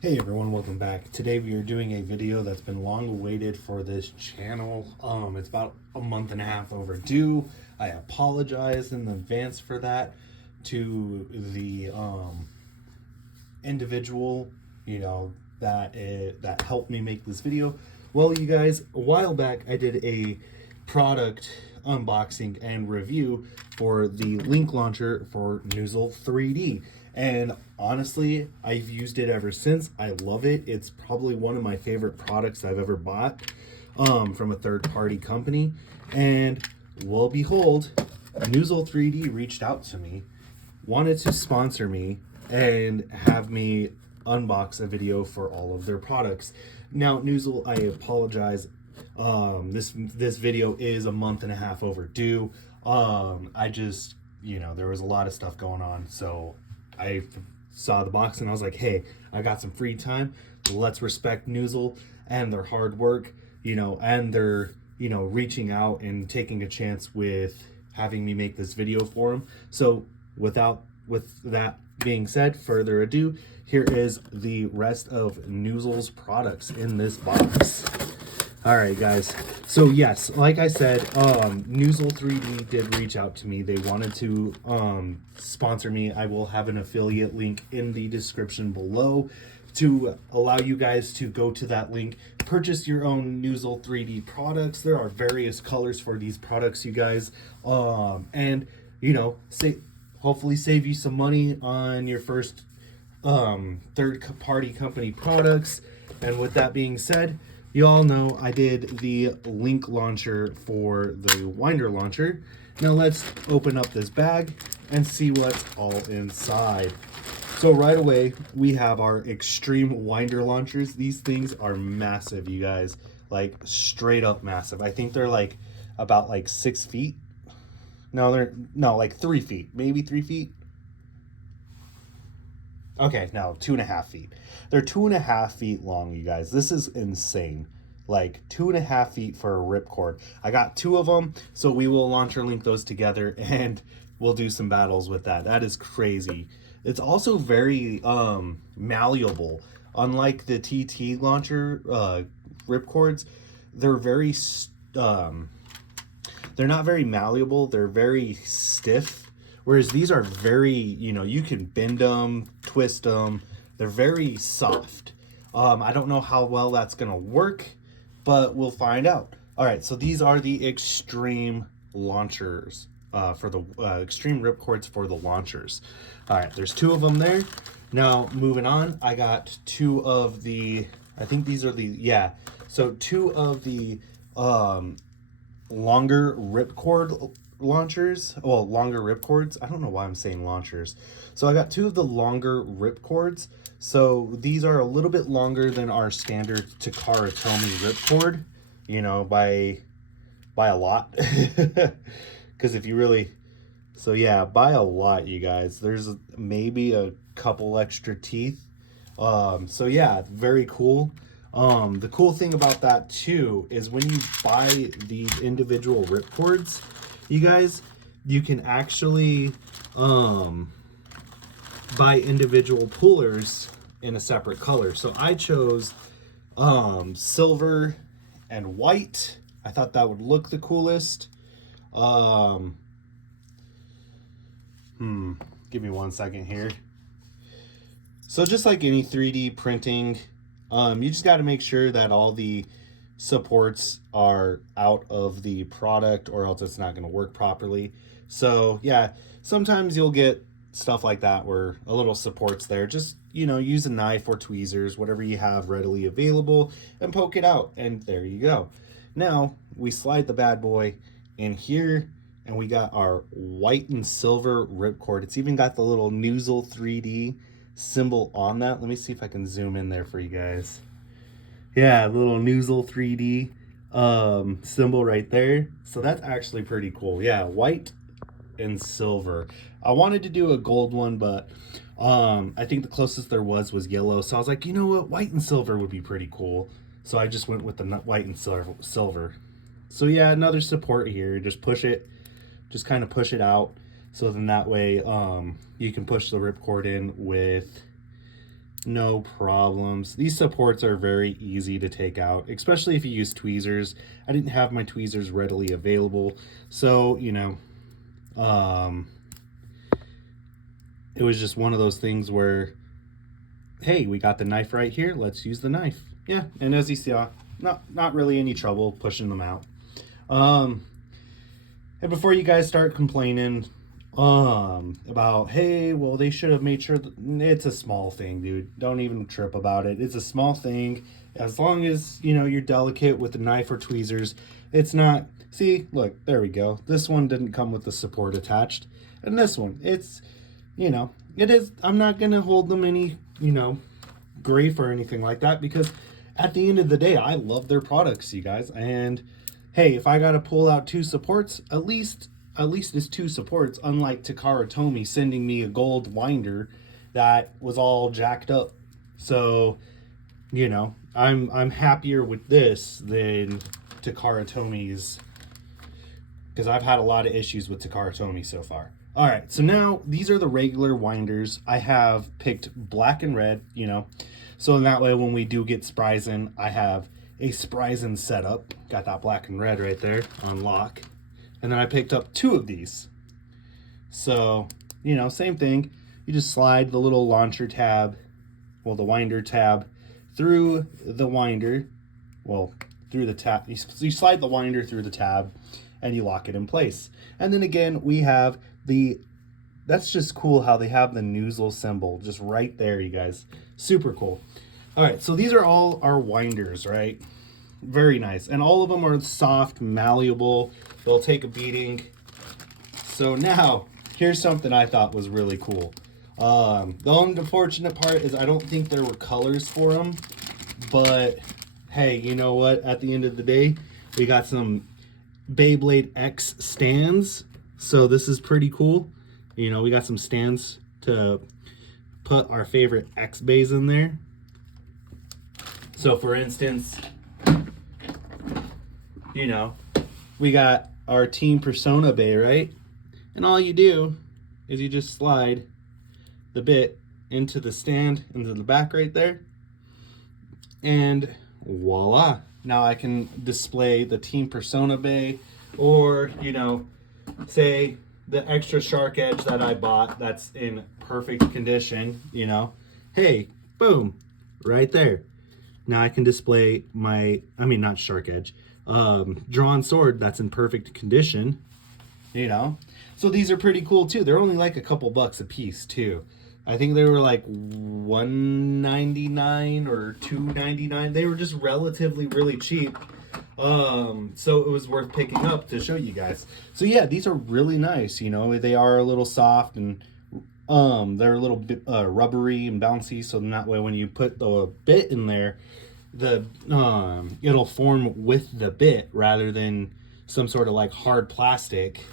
Hey everyone, welcome back. Today we are doing a video that's been long awaited for this channel. It's about a month and a half overdue. I apologize in advance for that to the individual, that helped me make this video. Well, you guys, a while back I did a product unboxing and review for the link launcher for Noozle3d, and honestly I've used it ever since. I love it. It's probably one of my favorite products I've ever bought from a third-party company. And well, behold, Noozle3d reached out to me, wanted to sponsor me and have me unbox a video for all of their products. Now, Noozle, I apologize. This video is a month and a half overdue. I just, there was a lot of stuff going on, so I saw the box and I was like, hey, I got some free time. Let's respect Noozle and their hard work, and their, reaching out and taking a chance with having me make this video for them. So with that being said, further ado, here is the rest of Noozle's products in this box. All right, guys. So yes, like I said, Noozle3d did reach out to me. They wanted to sponsor me. I will have an affiliate link in the description below to allow you guys to go to that link, purchase your own Noozle3d products. There are various colors for these products, you guys, and hopefully save you some money on your first third-party company products. And with that being said, you all know I did the link launcher for the winder launcher. Now let's open up this bag and see what's all inside. So right away, we have our extreme winder launchers. These things are massive, you guys, like straight up massive. I think they're like about like 6 feet. No, like 3 feet, maybe 3 feet. Okay, no, 2.5 feet. They're 2.5 feet long, you guys. This is insane. Like 2.5 feet for a ripcord. I got 2 of them, so we will launcher link those together and we'll do some battles with that. That is crazy. It's also very malleable. Unlike the TT launcher ripcords, they're very they're not very malleable. They're very stiff. Whereas these are very, you can bend them, twist them. They're very soft. I don't know how well that's going to work, but we'll find out. All right, so these are the extreme launchers for the extreme ripcords for the launchers. All right, there's 2 of them there. Now, moving on, I got 2 of the, I think these are the, yeah. So 2 of the longer ripcord launchers. Well, longer ripcords. I don't know why I'm saying launchers. So I got 2 of the longer ripcords. So these are a little bit longer than our standard Takara Tomy ripcord, by a lot. Because if you really, so yeah, by a lot, you guys. There's maybe a couple extra teeth. So yeah, very cool. The cool thing about that too is when you buy these individual ripcords, you guys, you can actually buy individual pullers in a separate color. So I chose silver and white. I thought that would look the coolest. Give me 1 second here. So just like any 3D printing, you just got to make sure that all the supports are out of the product or else it's not going to work properly. So yeah, sometimes you'll get stuff like that where a little support's there. Just, use a knife or tweezers, whatever you have readily available, and poke it out, and there you go. Now we slide the bad boy in here and we got our white and silver ripcord. It's even got the little Noozle3d symbol on that. Let me see if I can zoom in there for you guys. Yeah, little Noozle3d symbol right there. So that's actually pretty cool. Yeah, white and silver. I wanted to do a gold one, but I think the closest there was yellow. So I was like, you know what? White and silver would be pretty cool. So I just went with the white and silver. So yeah, another support here. Just push it. Just kind of push it out. So then that way you can push the ripcord in with no problems. These supports are very easy to take out, especially if you use tweezers. I didn't have my tweezers readily available, so you know, it was just one of those things where, hey, we got the knife right here, let's use the knife. Yeah, and as you saw, not really any trouble pushing them out. And before you guys start complaining about, hey, well, they should have made sure it's a small thing, dude. Don't even trip about it. It's a small thing. As long as, you know, you're delicate with the knife or tweezers, it's not. See, look, there we go. This one didn't come with the support attached. And this one, it's, you know, it is. I'm not going to hold them any, you know, grief or anything like that, because at the end of the day, I love their products, you guys. And hey, if I got to pull out 2 supports, at least it's 2 supports, unlike Takara Tomy sending me a gold winder that was all jacked up. So, you know, I'm happier with this than Takara Tomy's, because I've had a lot of issues with Takara Tomy so far. All right, so now these are the regular winders. I have picked black and red, you know, so in that way when we do get Spryzen, I have a Spryzen setup. Got that black and red right there on lock. And then I picked up 2 of these. So, you know, same thing. You just slide the little launcher tab, well, the winder tab, through the winder, well, through the tab. You slide the winder through the tab, and you lock it in place. And then again, we have that's just cool how they have the Noozle symbol just right there, you guys. Super cool. All right, so these are all our winders, right? Very nice. And all of them are soft, malleable. They'll take a beating. So now, here's something I thought was really cool. The unfortunate part is I don't think there were colors for them. But, hey, you know what? At the end of the day, we got some Beyblade X stands. So this is pretty cool. You know, we got some stands to put our favorite X bays in there. So for instance, you know, we got our Team Persona bay, right? And all you do is you just slide the bit into the stand, into the back right there. And voila. Now I can display the Team Persona bay, or, you know, say the extra shark edge that I bought that's in perfect condition, you know. Hey, boom, right there. Now I can display my, not shark edge, drawn sword that's in perfect condition, you know. So these are pretty cool too. They're only like a couple bucks a piece too. I think they were like $1.99 or $2.99. They were just relatively really cheap. So it was worth picking up to show you guys. So yeah, these are really nice, you know. They are a little soft, and they're a little bit rubbery and bouncy, so that way when you put the bit in there, the it'll form with the bit rather than some sort of like hard plastic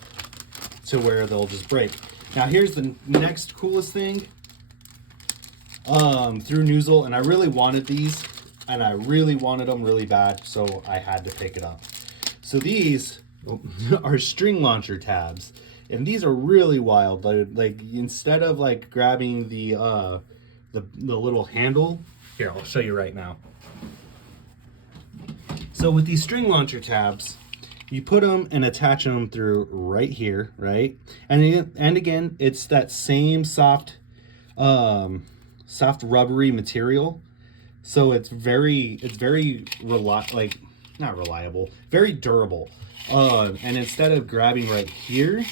to where they'll just break. Now here's the next coolest thing. Through Noozle, and I really wanted these, and I really wanted them really bad, so I had to pick it up. So these are string launcher tabs, and these are really wild. Like instead of like grabbing the little handle, here, I'll show you right now. So with these string launcher tabs, you put them and attach them through right here, right? And again, it's that same soft rubbery material. So it's very not reliable, very durable. And instead of grabbing right here,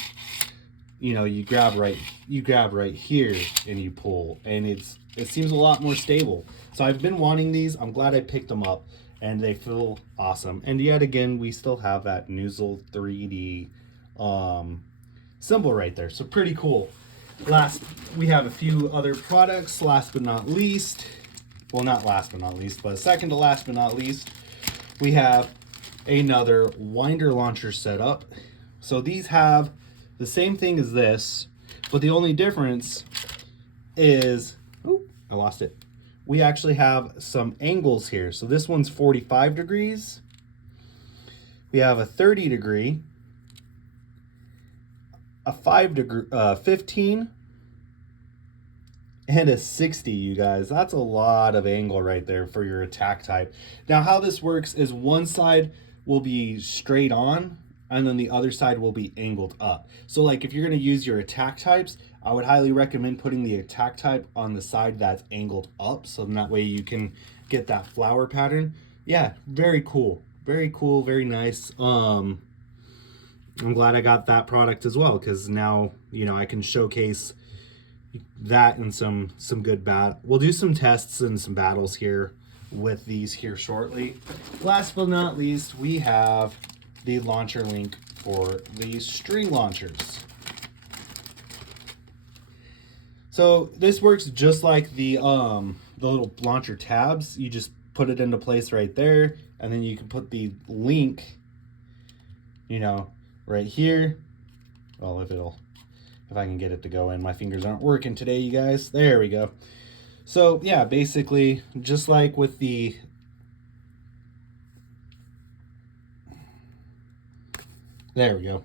you know, you grab right here and you pull, and it seems a lot more stable. So I've been wanting these. I'm glad I picked them up, and they feel awesome. And yet again, we still have that Noozle3d symbol right there. So pretty cool. We have a few other products. Last but not least, well, not last but not least, but second to last but not least, we have another winder launcher setup. So these have the same thing as this, but the only difference is, oh, I lost it. We actually have some angles here. So this one's 45 degrees. We have a 30 degree, a 15, and a 60, you guys. That's a lot of angle right there for your attack type. Now, how this works is one side will be straight on, and then the other side will be angled up. So like if you're going to use your attack types, I would highly recommend putting the attack type on the side that's angled up, so that way you can get that flower pattern. Yeah, very cool. Very cool, very nice. I'm glad I got that product as well, because now, you know, I can showcase that and some good we'll do some tests and some battles here with these here shortly. Last but not least, we have the launcher link for the string launchers. So this works just like the little launcher tabs. You just put it into place right there, and then you can put the link, you know, right here. Well, if I can get it to go in. My fingers aren't working today, you guys. There we go. So yeah, basically just like with the there we go.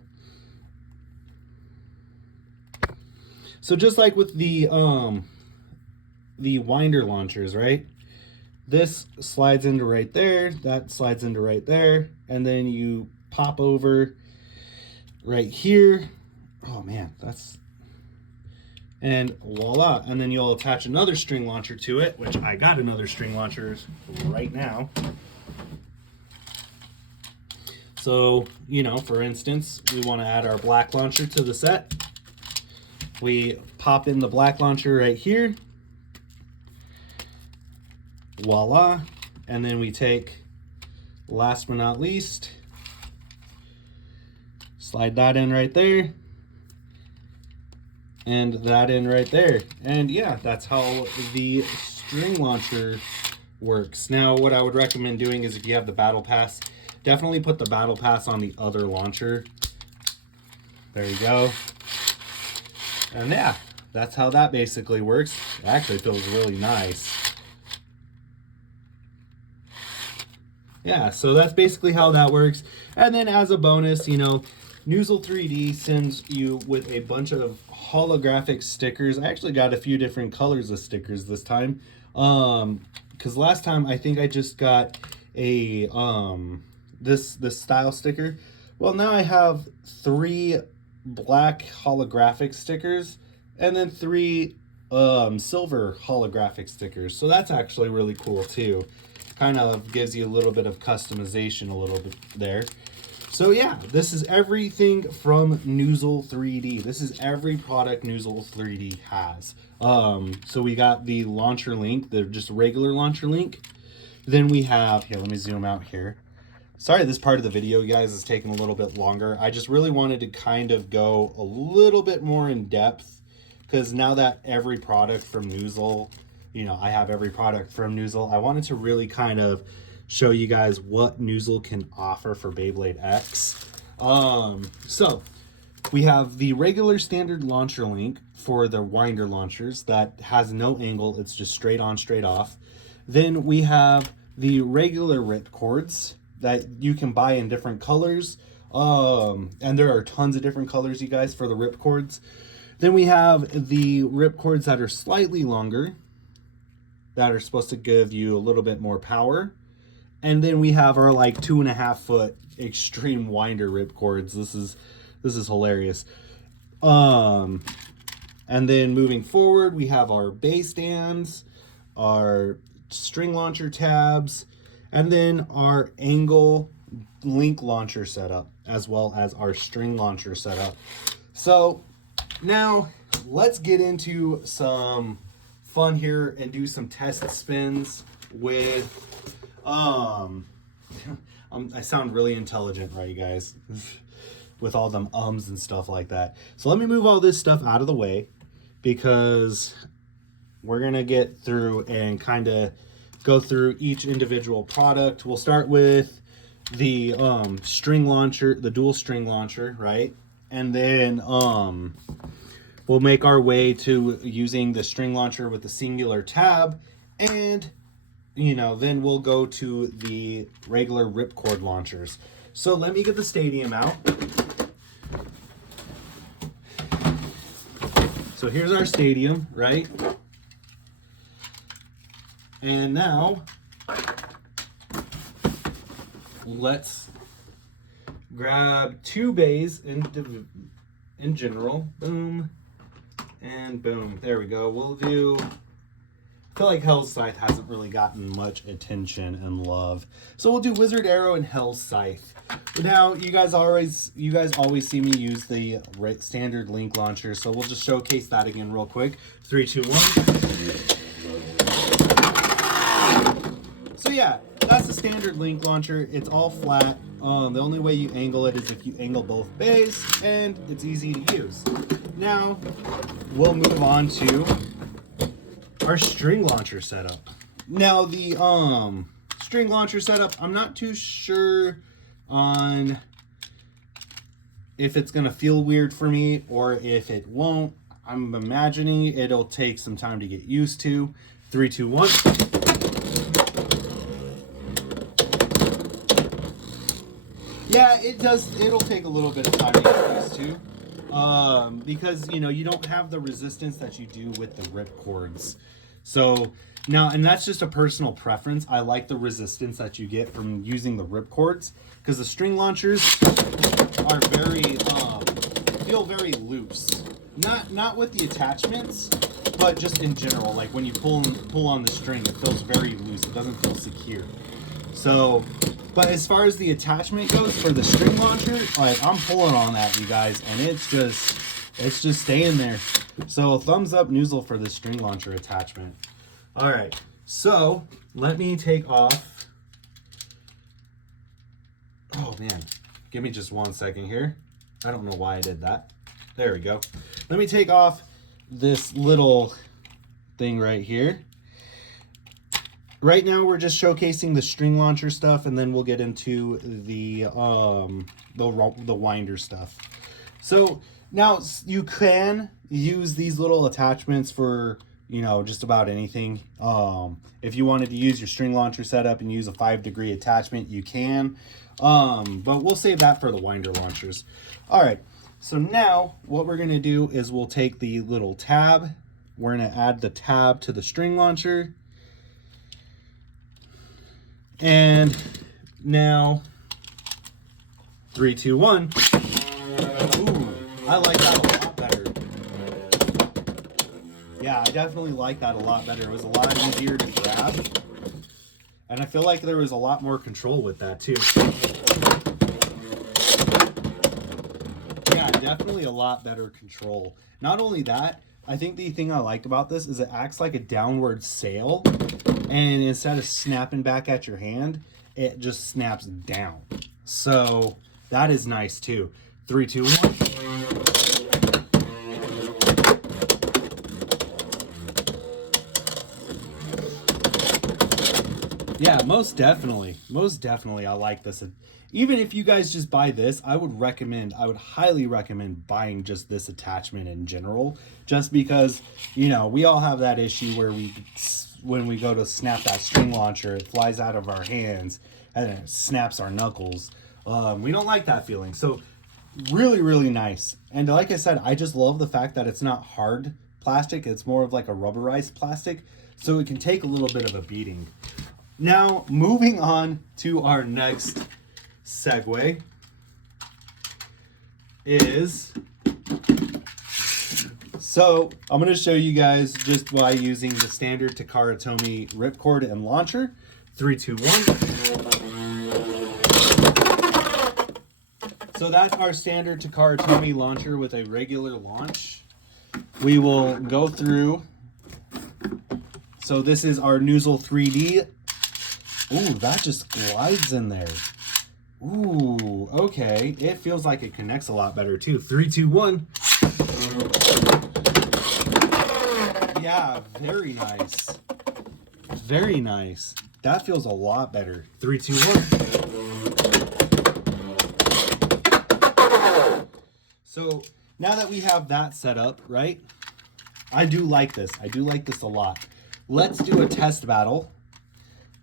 So just like with the winder launchers, right? This slides into right there, that slides into right there, and then you pop over right here. Oh man, and voila. And then you'll attach another string launcher to it, which I got another string launcher right now. So, you know, for instance, we want to add our black launcher to the set. We pop in the black launcher right here. Voila. And then we take, last but not least, slide that in right there. And that in right there. And yeah, that's how the string launcher works. Now, what I would recommend doing is if you have the battle pass, definitely put the battle pass on the other launcher. There you go. And yeah, that's how that basically works. It actually feels really nice. Yeah, so that's basically how that works. And then as a bonus, you know, Noozle3d sends you with a bunch of holographic stickers. I actually got a few different colors of stickers this time. Because last time I think I just got a this style sticker. Well, now I have 3 black holographic stickers and then 3 silver holographic stickers. So that's actually really cool too. Kind of gives you a little bit of customization a little bit there. So yeah, this is everything from Noozle3d. This is every product Noozle3d has. So we got the launcher link, the just regular launcher link. Then we have, here, let me zoom out here. Sorry, this part of the video, guys, is taking a little bit longer. I just really wanted to kind of go a little bit more in depth, because now that every product from Noozle, you know, I have every product from Noozle, I wanted to really kind of show you guys what Noozle can offer for Beyblade X. So we have the regular standard launcher link for the winder launchers that has no angle. It's just straight on, straight off. Then we have the regular rip cords that you can buy in different colors. And there are tons of different colors, you guys, for the rip cords. Then we have the rip cords that are slightly longer, that are supposed to give you a little bit more power. And then we have our like 2.5 foot extreme winder rip cords. This is hilarious. And then moving forward, we have our base stands, our string launcher tabs, and then our angle link launcher setup, as well as our string launcher setup. So now let's get into some fun here and do some test spins with I sound really intelligent, right, you guys? With all them ums and stuff like that. So let me move all this stuff out of the way, because we're gonna get through and kind of go through each individual product. We'll start with the string launcher, the dual string launcher, right? And then we'll make our way to using the string launcher with the singular tab, and you know, then we'll go to the regular ripcord launchers. So let me get the stadium out. So here's our stadium, right? And now, let's grab two bays in general. Boom. And boom. There we go. We'll do... I feel like Hell's Scythe hasn't really gotten much attention and love. So we'll do Wizard Arrow and Hell's Scythe. Now, you guys always see me use the standard link launcher, so we'll just showcase that again real quick. 3, 2, 1. So yeah, that's the standard link launcher. It's all flat. The only way you angle it is if you angle both bays, and it's easy to use. Now, we'll move on to our string launcher setup. Now the string launcher setup, I'm not too sure on if it's gonna feel weird for me or if it won't. I'm imagining it'll take some time to get used to. 3, 2, 1. Yeah, it does. It'll take a little bit of time to get used to. Because you don't have the resistance that you do with the rip cords. So now, and that's just a personal preference. I like the resistance that you get from using the rip cords, because the string launchers are feel very loose. Not with the attachments, but just in general. Like when you pull on the string, it feels very loose. It doesn't feel secure. So, but as far as the attachment goes for the string launcher, like I'm pulling on that, you guys, and it's just staying there. So thumbs up Noozle for the string launcher attachment. All right, so let me take off. Oh man, give me just 1 second here. I don't know why I did that. There we go. Let me take off this little thing right here. Right now we're just showcasing the string launcher stuff, and then we'll get into the winder stuff. So now you can use these little attachments for just about anything. If you wanted to use your string launcher setup and use a 5-degree attachment, you can. But we'll save that for the winder launchers. All right. So now what we're gonna do is we'll take the little tab. We're gonna add the tab to the string launcher. And now 3, 2, 1. Ooh, I like that a lot better. Yeah, I definitely like that a lot better. It was a lot easier to grab. And I feel like there was a lot more control with that too. Yeah, definitely a lot better control. Not only that, I think the thing I liked about this is it acts like a downward sail. And instead of snapping back at your hand, it just snaps down. So that is nice too. 3, 2, 1. Yeah, most definitely I like this. Even if you guys just buy this, I would highly recommend buying just this attachment in general, just because we all have that issue where when we go to snap that string launcher, it flies out of our hands and it snaps our knuckles. We don't like that feeling. So really, really nice. And like I said, I just love the fact that it's not hard plastic. It's more of like a rubberized plastic, so it can take a little bit of a beating. Now, moving on to our next segue is... So I'm going to show you guys just by using the standard Takara Tomy ripcord and launcher. 3, 2, 1. So that's our standard Takara Tomy launcher with a regular launch. We will go through. So this is our Noozle3d. Ooh, that just glides in there. Ooh, okay. It feels like it connects a lot better too. 3, 2, 1. Yeah, very nice. Very nice. That feels a lot better. 3, 2, 1. So now that we have that set up, right? I do like this. I do like this a lot. Let's do a test battle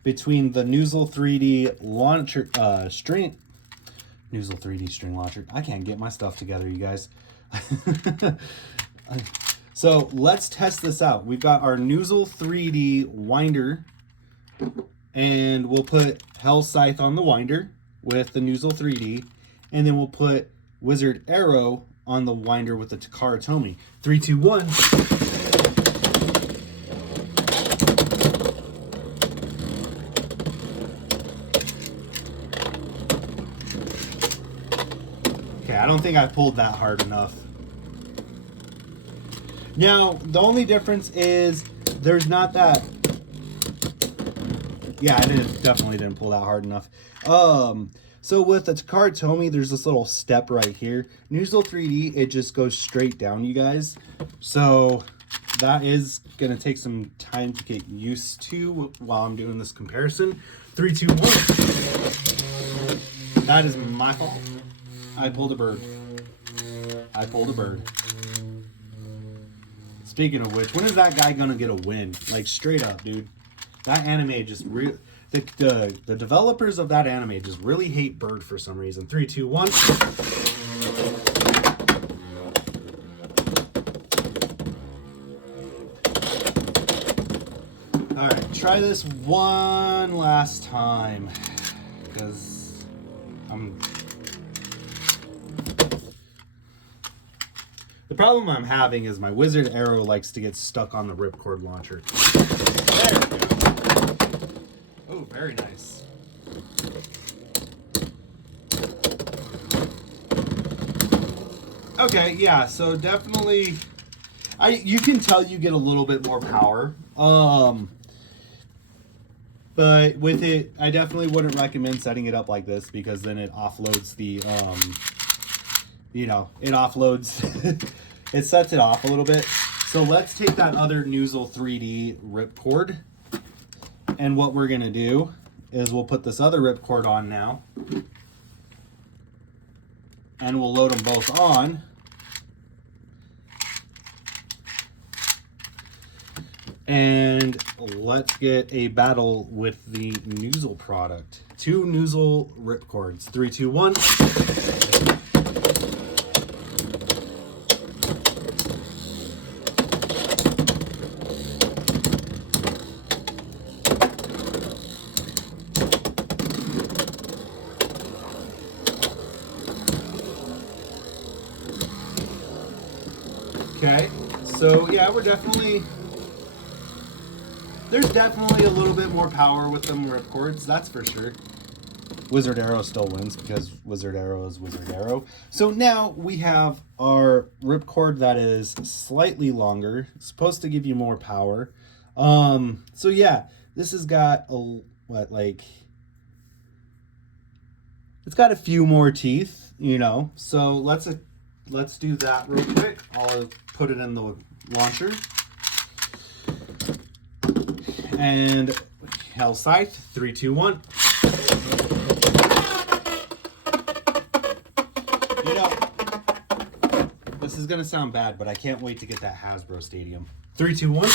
between the Noozle3d launcher Noozle3d string launcher. I can't get my stuff together, you guys. So let's test this out. We've got our Noozle3d winder And we'll put Hell Scythe on the winder with the Noozle3d. And then we'll put Wizard Arrow on the winder with the Takara Tomy. 3, 2, 1. Okay, I don't think I pulled that hard enough. Now, the only difference is there's not that... Yeah, I definitely didn't pull that hard enough. So with the Takara Tomy, there's this little step right here. Noozle3d, it just goes straight down, you guys. So that is going to take some time to get used to while I'm doing this comparison. 3, 2, 1. That is my fault. I pulled a bird. I pulled a bird. Speaking of which, when is that guy gonna get a win? Like, straight up, dude. That anime just the developers of that anime just really hate Bird for some reason. 3, 2, 1. Alright, try this one last time. Because the problem I'm having is my Wizard Arrow likes to get stuck on the ripcord launcher. There we go. Oh, very nice. Okay, yeah, so definitely you can tell you get a little bit more power. But with it, I definitely wouldn't recommend setting it up like this because then it offloads the you know, it offloads, it sets it off a little bit. So let's take that other Noozle3d ripcord, and what we're gonna do is we'll put this other ripcord on now, and we'll load them both on. And let's get a battle with the Noozle product. 2 Noozle ripcords. 3, 2, 1. Okay, so yeah, there's definitely a little bit more power with them ripcords, that's for sure. Wizard Arrow still wins because Wizard Arrow is Wizard Arrow. So now we have our ripcord that is slightly longer. It's supposed to give you more power. So yeah, this has got it's got a few more teeth, you know. So let's do that real quick. I'll put it in the launcher. And Hell Scythe, 3, 2, 1. You know, this is gonna sound bad, but I can't wait to get that Hasbro Stadium. 3, 2, 1.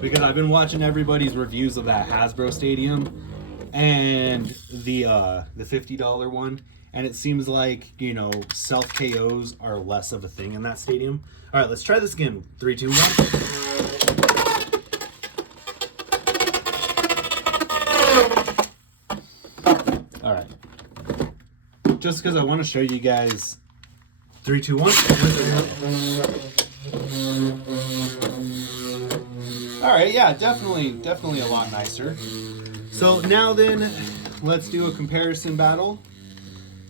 Because I've been watching everybody's reviews of that Hasbro Stadium and the $50 one, and it seems like, you know, self KOs are less of a thing in that stadium. All right, let's try this again. 3, 2, 1. All right, just because I want to show you guys. 3, 2, 1. All right, yeah, definitely a lot nicer. So now then, let's do a comparison battle.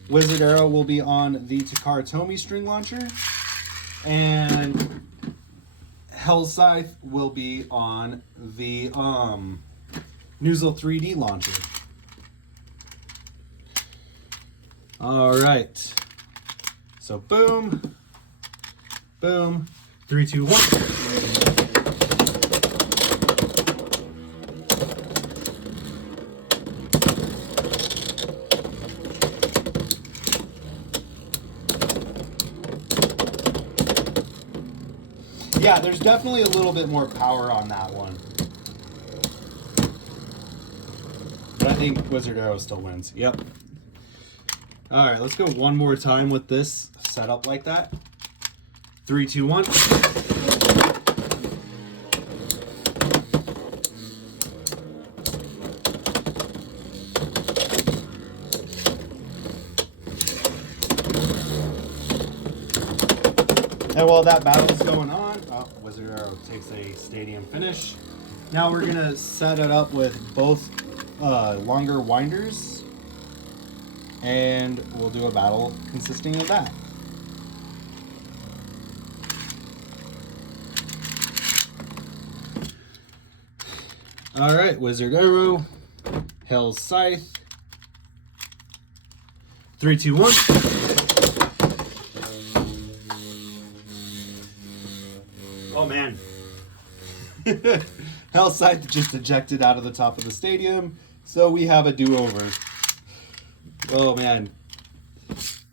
Wizard Arrow will be on the Takara Tomy string launcher, and Hell Scythe will be on the Noozle3d launcher. All right. So boom, boom, 3, 2, 1. Yeah, there's definitely a little bit more power on that one. But I think Wizard Arrow still wins. Yep. All right, let's go one more time with this setup like that. 3, 2, 1. And while that battle's going on, Wizard Arrow takes a stadium finish. Now we're gonna set it up with both longer winders, and we'll do a battle consisting of that. All right, Wizard Arrow, Hell's Scythe. 3, 2, 1. Oh man. Hell's Scythe just ejected out of the top of the stadium, so we have a do-over. Oh man.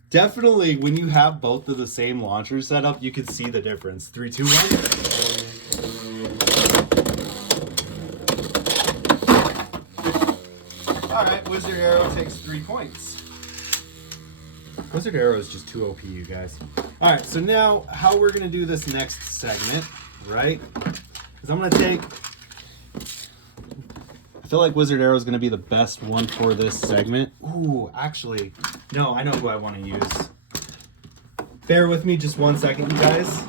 Definitely when you have both of the same launchers set up, you can see the difference. 3, 2, 1. Alright, Wizard Arrow takes 3 points. Wizard Arrow is just too OP, you guys. Alright, so now how we're going to do this next segment, right? Because I'm going to take... I feel like Wizard Arrow is going to be the best one for this segment. Ooh, actually, no, I know who I want to use. Bear with me just 1 second, you guys.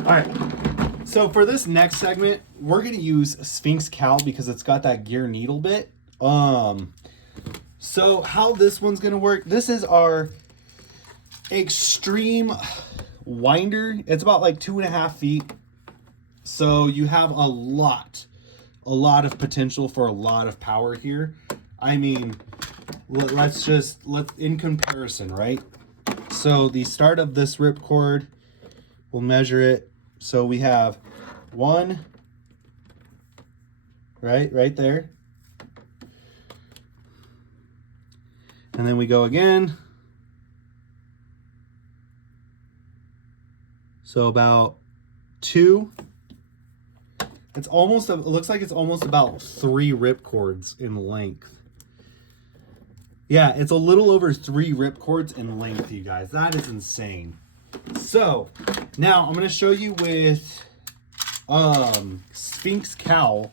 Alright, so for this next segment, we're going to use Sphinx Cowl because it's got that gear needle bit. So how this one's going to work, this is our extreme winder. It's about like 2.5 feet. So you have a lot of potential for a lot of power here. I mean, let's in comparison, right? So the start of this ripcord, we'll measure it. So we have 1, right there. And then we go again. So about 2. It's almost, it looks like it's almost about 3 ripcords in length. Yeah, it's a little over 3 ripcords in length, you guys. That is insane. So now I'm going to show you with Sphinx Cowl.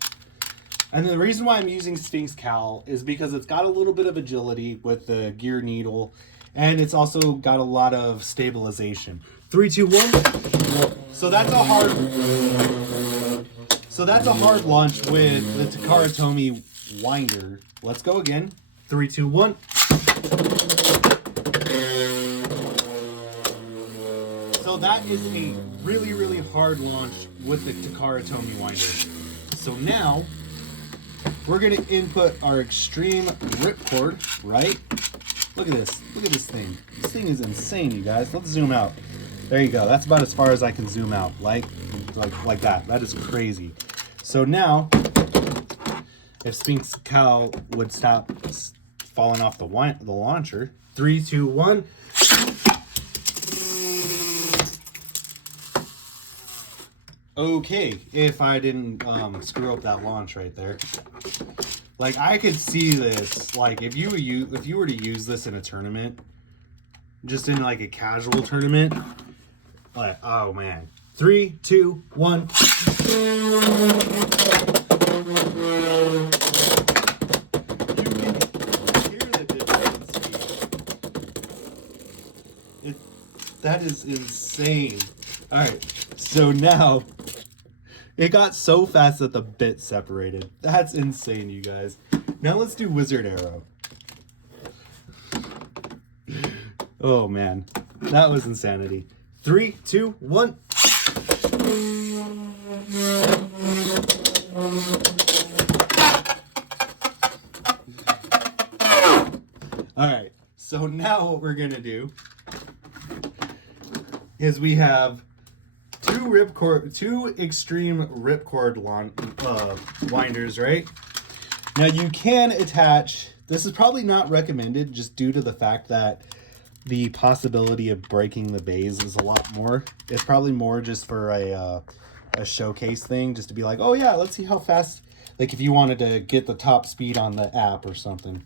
And the reason why I'm using Sphinx Cowl is because it's got a little bit of agility with the gear needle, and it's also got a lot of stabilization. 3, 2, 1. So that's a hard launch with the Takara Tomy winder. Let's go again. 3, 2, 1. So that is a really hard launch with the Takara Tomy winder. So now we're going to input our extreme ripcord, right? Look at this. Look at this thing. This thing is insane, you guys. Let's zoom out. There you go. That's about as far as I can zoom out. Like that. That is crazy. So now, if Sphinx Cowl would stop falling off the launcher. 3, 2, 1. Okay, if I didn't screw up that launch right there. Like, I could see this. Like, if you were to use this in a tournament, just in like a casual tournament, like, oh man. 3, 2, 1. You can hear the difference. That is insane. All right, so now it got so fast that the bit separated. That's insane, you guys. Now let's do Wizard Arrow. Oh man, that was insanity. 3, 2, 1. All right, so now what we're gonna do is we have two extreme ripcord winders, right? Now you can attach, this is probably not recommended just due to the fact that the possibility of breaking the bays is a lot more. It's probably more just for a showcase thing, just to be like, oh yeah, let's see how fast Like if you wanted to get the top speed on the app or something.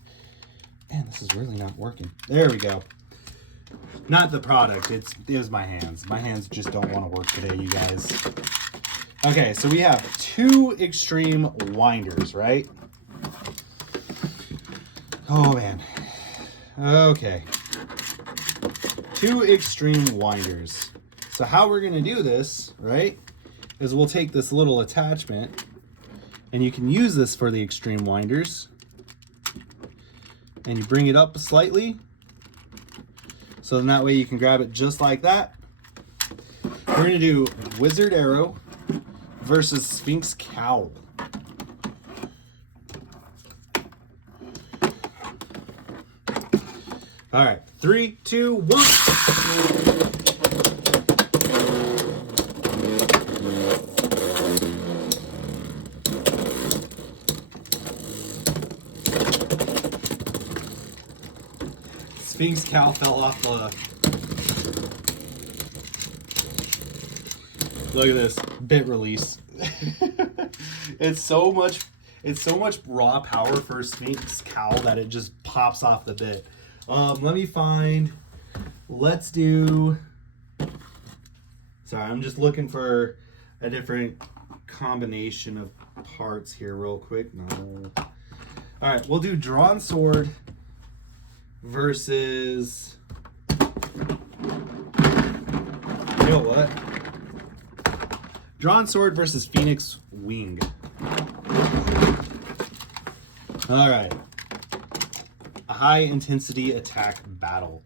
Man, this is really not working. There we go. Not the product, it was my hands. My hands just don't want to work today, you guys. Okay, so we have 2 extreme winders, right? Oh man. Okay. 2 extreme winders. So how we're gonna do this, right, is we'll take this little attachment, and you can use this for the extreme winders, and you bring it up slightly, so then that way you can grab it just like that. We're gonna do Wizard Arrow versus Sphinx Cowl. All right, 3, 2, 1. Sphinx Cowl fell off the... Look at this, bit release. It's so much raw power for Sphinx Cowl that it just pops off the bit. Let me find, let's do, sorry, I'm just looking for a different combination of parts here real quick. No. All right, we'll do Drawn Sword versus, you know what? Drawn Sword versus Phoenix Wing. All right. A high intensity attack battle.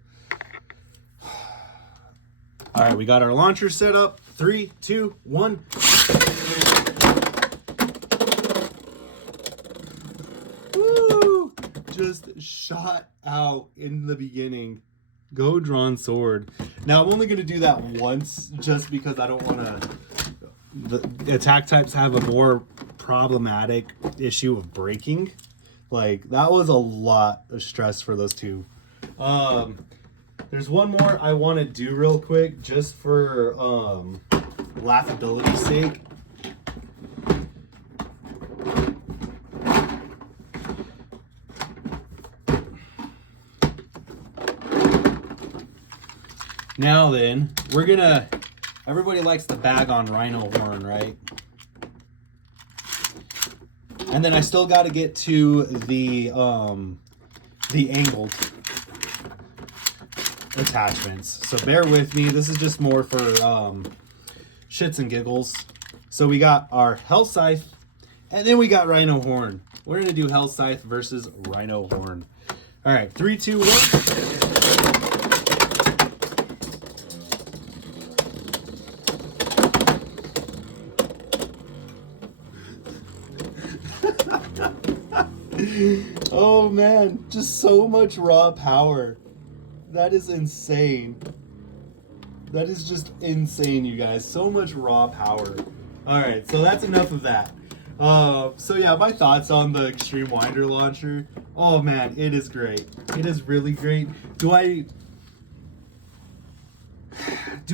All right, we got our launcher set up. 3, 2, 1. Woo! Just shot out in the beginning. Go Drawn Sword. Now I'm only gonna do that once just because I don't wanna, the attack types have a more problematic issue of breaking. Like, that was a lot of stress for those 2. There's one more I want to do real quick, just for laughability's sake. Now then, we're gonna, everybody likes the bag on rhino horn, right? And then I still got to get to the angled attachments. So bear with me. This is just more for shits and giggles. So we got our Hell Scythe, and then we got Rhino Horn. We're going to do Hell Scythe versus Rhino Horn. All right, 3, 2, 1. Oh man, just so much raw power. That is insane. That is just insane, you guys. So much raw power. Alright, so that's enough of that. So yeah, my thoughts on the Extreme Winder Launcher. Oh man, it is great. It is really great. Do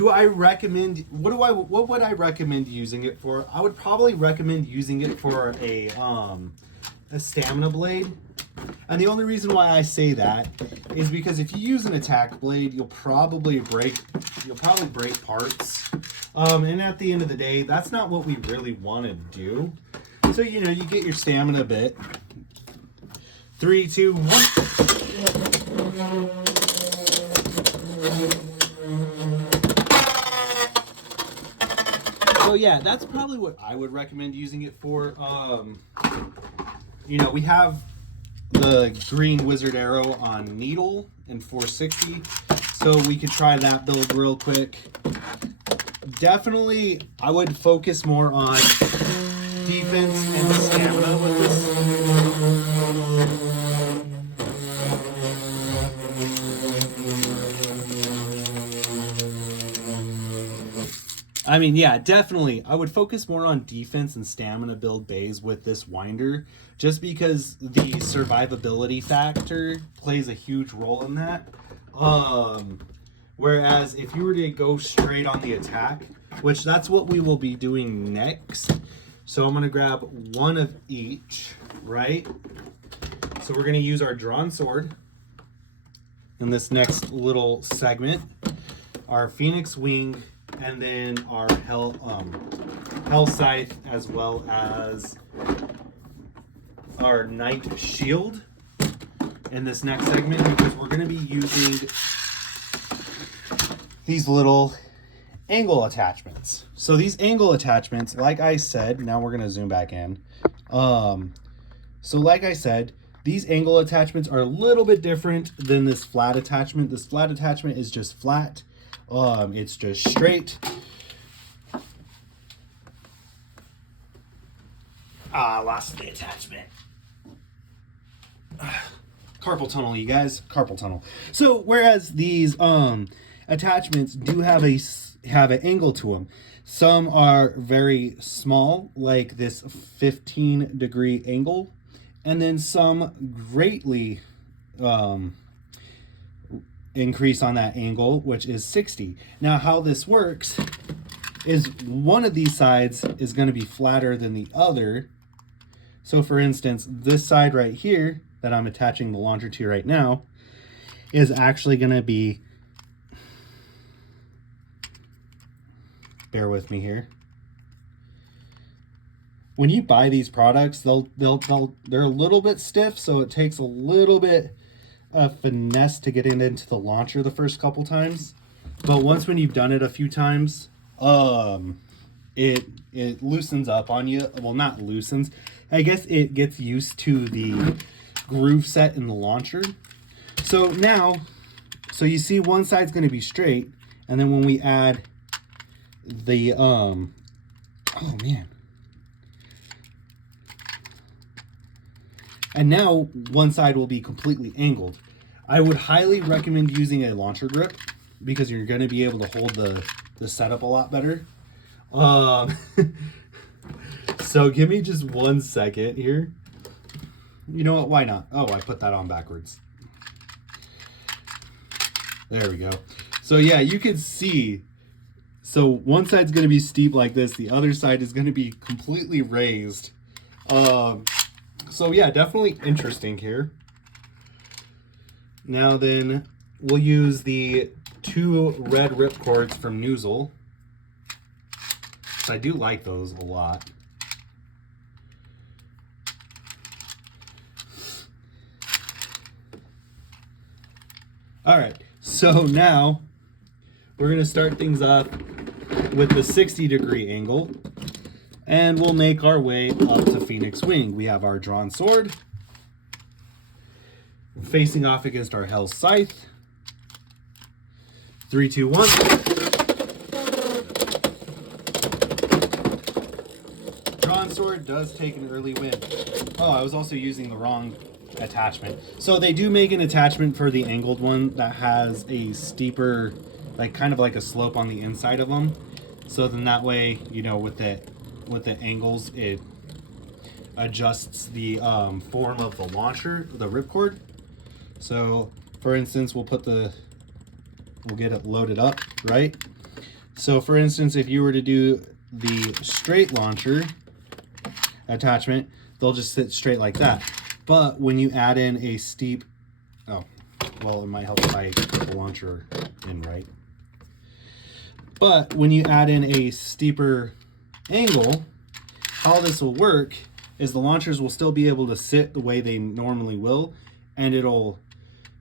I recommend, what would I recommend using it for? I would probably recommend using it for a stamina blade. And the only reason why I say that is because if you use an attack blade, you'll probably break parts. And at the end of the day, that's not what we really want to do. So, you know, you get your stamina bit. 3, 2, 1. So yeah, that's probably what I would recommend using it for. You know, we have the green Wizard Arrow on needle and 460, so we could try that build real quick. Definitely, I would focus more on defense and stamina with this. I mean, yeah, definitely. I would focus more on defense and stamina build bays with this winder, just because the survivability factor plays a huge role in that. Whereas if you were to go straight on the attack, which that's what we will be doing next. So I'm gonna grab one of each, right? So we're gonna use our drawn sword in this next little segment, our Phoenix Wing, and then our Hell Scythe, as well as our Knight Shield in this next segment, because we're going to be using these little angle attachments. So these angle attachments, like I said, now we're going to zoom back in. So like I said, these angle attachments are a little bit different than this flat attachment. This flat attachment is just flat. It's just straight. I lost the attachment. Carpal tunnel, you guys. Carpal tunnel. So whereas these attachments do have an angle to them. Some are very small, like this 15-degree angle, and then some greatly increase on that angle, which is 60. Now, how this works is one of these sides is going to be flatter than the other. So for instance, this side right here that I'm attaching the launcher to right now is actually going to be, bear with me here. When you buy these products, they're a little bit stiff, so it takes a little bit of finesse to get it into the launcher the first couple times. But once when you've done it a few times, it loosens up on you. Well, not loosens. I guess it gets used to the groove set in the launcher. So now, so you see one side's going to be straight, and then when we add the oh man. And now one side will be completely angled. I would highly recommend using a launcher grip because you're going to be able to hold the setup a lot better. So give me just 1 second here. You know what? Why not? Oh, I put that on backwards. There we go. So yeah, you can see. So one side's going to be steep like this. The other side is going to be completely raised. So yeah, definitely interesting here. Now then, we'll use the 2 red ripcords from Noozle. I do like those a lot. All right, so now we're gonna start things off with the 60-degree angle, and we'll make our way up to Phoenix Wing. We have our drawn sword facing off against our Hell Scythe. 3, 2, 1. Drawn sword does take an early win. Oh, I was also using the wrong attachment. So they do make an attachment for the angled one that has a steeper, like kind of like a slope on the inside of them. So then that way, you know, with the angles, it adjusts the form of the launcher, the ripcord. So for instance, we'll get it loaded up, right? So for instance, if you were to do the straight launcher attachment, they'll just sit straight like that. But when you add in a steep, oh, well, it might help if I put the launcher in right. But when you add in a steeper angle, how this will work is the launchers will still be able to sit the way they normally will, and it'll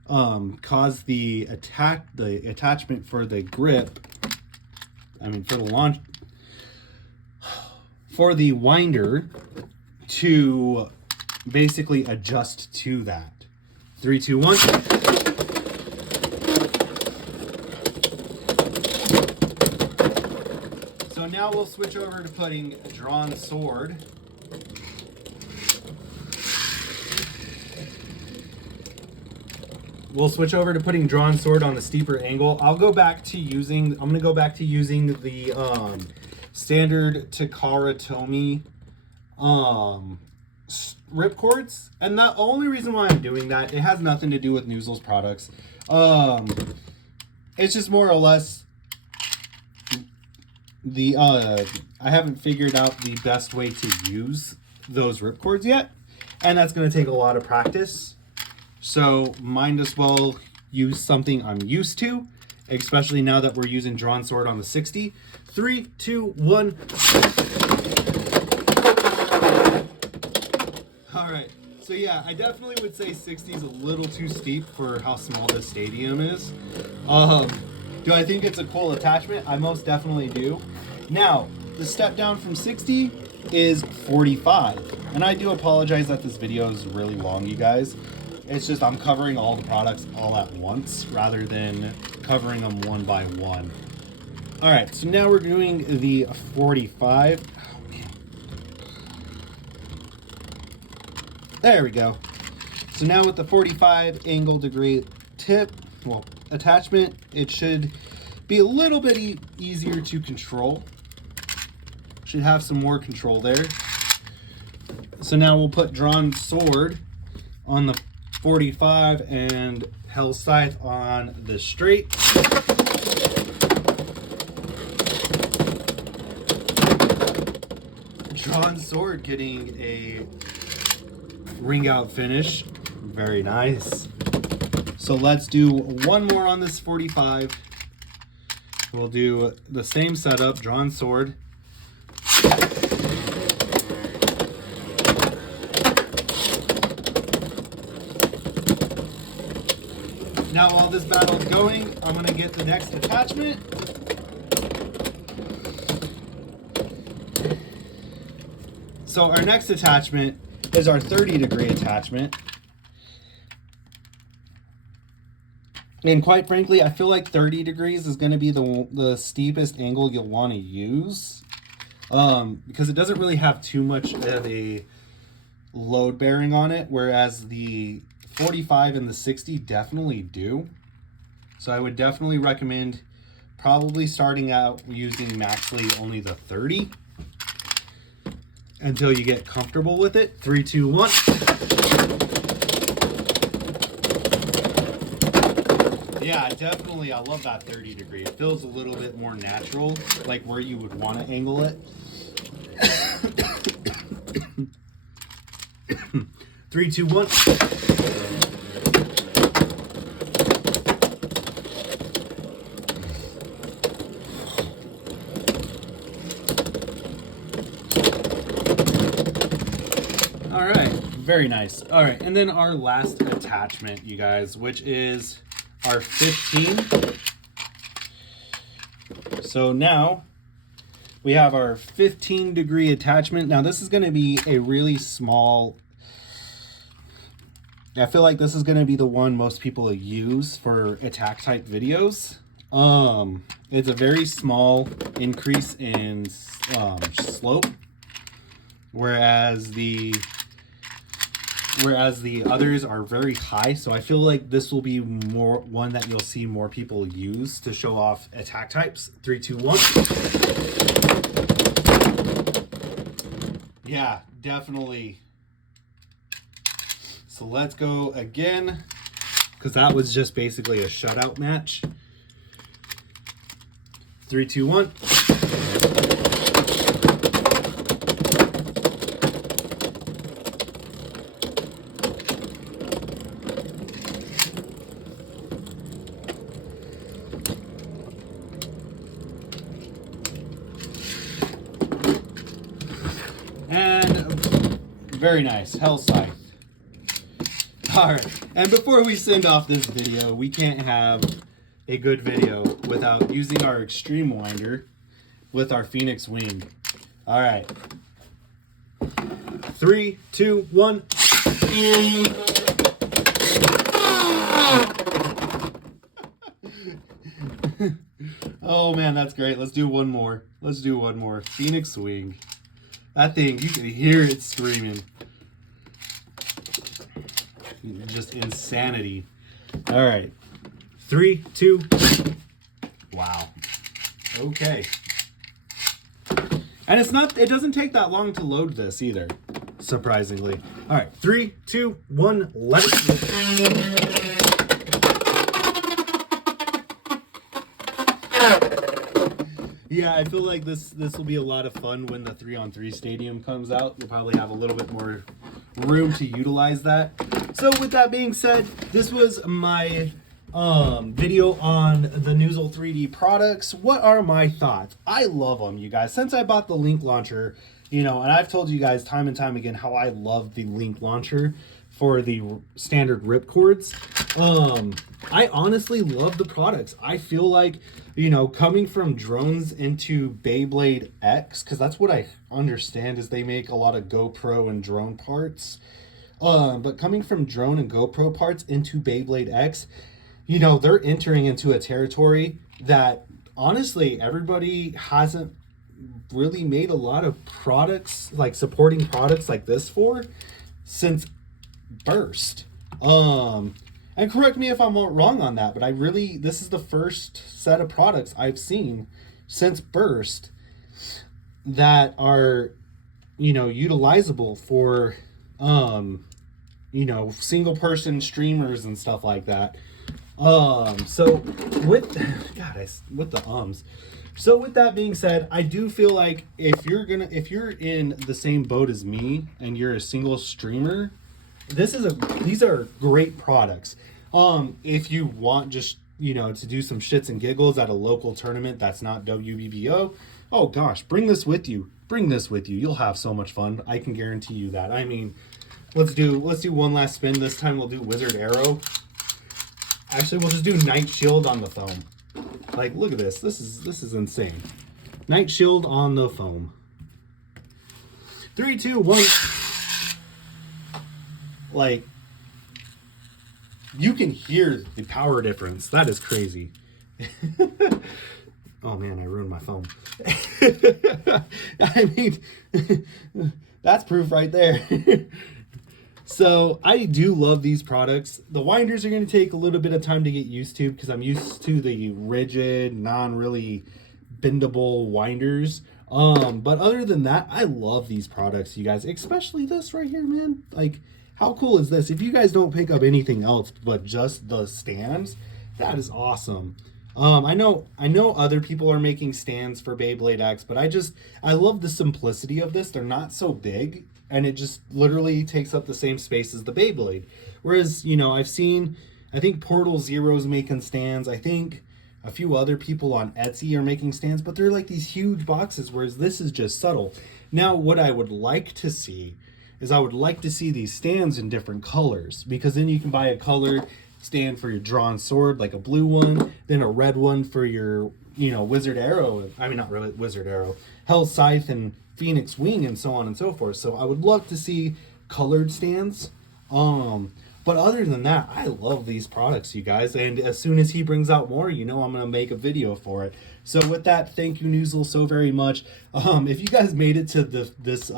cause the attachment for the grip, I mean for the launch, for the winder to basically adjust to that. 3, 2, 1. So now we'll switch over to putting drawn sword. We'll switch over to putting drawn sword on the steeper angle. I'm gonna go back to using the standard Takara Tomy ripcords, and the only reason why I'm doing that, it has nothing to do with Noozle's products. It's just more or less I haven't figured out the best way to use those ripcords yet, and that's going to take a lot of practice. So might as well use something I'm used to, especially now that we're using drawn sword on the 60. 3, 2, 1. All right. So yeah, I definitely would say 60 is a little too steep for how small this stadium is. Do I think it's a cool attachment? I most definitely do. Now, the step down from 60 is 45. And I do apologize that this video is really long, you guys. It's just I'm covering all the products all at once rather than covering them one by one. All right, so now we're doing the 45. Oh, man. There we go. So now with the 45 angle degree tip, well, attachment, it should be a little bit easier to control. Should have some more control there. So now we'll put drawn sword on the 45 and hell scythe on the straight. Drawn sword getting a ring out finish. Very nice. So let's do one more on this 45. We'll do the same setup, drawn sword. Now while this battle is going, I'm going to get the next attachment. So our next attachment is our 30-degree attachment. And quite frankly, I feel like 30 degrees is going to be the steepest angle you'll want to use. Because it doesn't really have too much of a load bearing on it, whereas the 45 and the 60 definitely do. So I would definitely recommend probably starting out using maxly only the 30 until you get comfortable with it. 3, 2, 1. Yeah, definitely. I love that 30 degree. It feels a little bit more natural, like where you would want to angle it. 3, 2, 1. All right, very nice. All right, and then our last attachment, you guys, which is our 15. So now we have our 15-degree attachment. Now this is going to be a really small, I feel like this is going to be the one most people use for attack type videos. It's a very small increase in slope, whereas the others are very high. So I feel like this will be more one that you'll see more people use to show off attack types. 3, 2, 1. Yeah, definitely. So let's go again, because that was just basically a shutout match. 3, 2, 1. Very nice, hell scythe. All right, and before we send off this video, we can't have a good video without using our extreme winder with our Phoenix wing. All right, 3, 2, 1. Oh man, that's great. Let's do one more. Let's do one more. Phoenix wing. That thing, you can hear it screaming. Just insanity. All right. 3, 2. Wow. Okay. And it doesn't take that long to load this either, surprisingly. All right. 3, 2, 1. Let's Yeah, I feel like this will be a lot of fun when the 3-on-3 stadium comes out. We'll probably have a little bit more room to utilize that. So with that being said, this was my video on the Noozle3d products. What are my thoughts? I love them, you guys. Since I bought the Link launcher, you know, and I've told you guys time and time again how I love the Link launcher for the standard ripcords. I honestly love the products. I feel like, you know, coming from drones into Beyblade X, because that's what I understand is they make a lot of GoPro and drone parts. But coming from drone and GoPro parts into Beyblade X, you know, they're entering into a territory that honestly everybody hasn't really made a lot of products, like supporting products like this for, since Burst. And correct me if I'm wrong on that, but this is the first set of products I've seen since Burst that are, you know, utilizable for, you know, single person streamers and stuff like that. So with that being said, I do feel like if you're in the same boat as me and you're a single streamer, these are great products. If you want just, you know, to do some shits and giggles at a local tournament that's not WBBO, oh gosh, bring this with you. You'll have so much fun. I can guarantee you that. I mean, let's do one last spin. This time we'll do Wizard Arrow. Actually, we'll just do Night Shield on the foam. Like, look at this. This is insane. Night Shield on the foam. 3, 2, 1. Like, you can hear the power difference. That is crazy. Oh man, I ruined my foam. I mean, that's proof right there. So I do love these products. The winders are going to take a little bit of time to get used to because I'm used to the rigid, non-really bendable winders. But other than that, I love these products, you guys, especially this right here, man. Like, how cool is this? If you guys don't pick up anything else but just the stands, that is awesome. I know other people are making stands for Beyblade X, but I love the simplicity of this. They're not so big, and it just literally takes up the same space as the Beyblade. Whereas, you know, I think Portal Zero's making stands. I think a few other people on Etsy are making stands, but they're like these huge boxes, whereas this is just subtle. Now, what I would like to see is these stands in different colors, because then you can buy a colored stand for your drawn sword, like a blue one, then a red one for your, you know, Wizard Arrow. I mean, not really Wizard Arrow, Hell Scythe and Phoenix Wing, and so on and so forth. So I would love to see colored stands. But other than that, I love these products, you guys. And as soon as he brings out more, you know, I'm going to make a video for it. So with that, thank you, Noozle, so very much. If you guys made it to this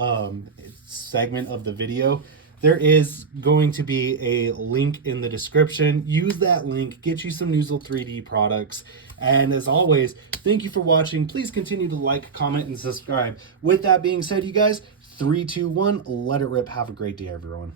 segment of the video, there is going to be a link in the description. Use that link, get you some Noozle3d products. And as always, thank you for watching. Please continue to like, comment, and subscribe. With that being said, you guys, 3, 2, 1, let it rip. Have a great day, everyone.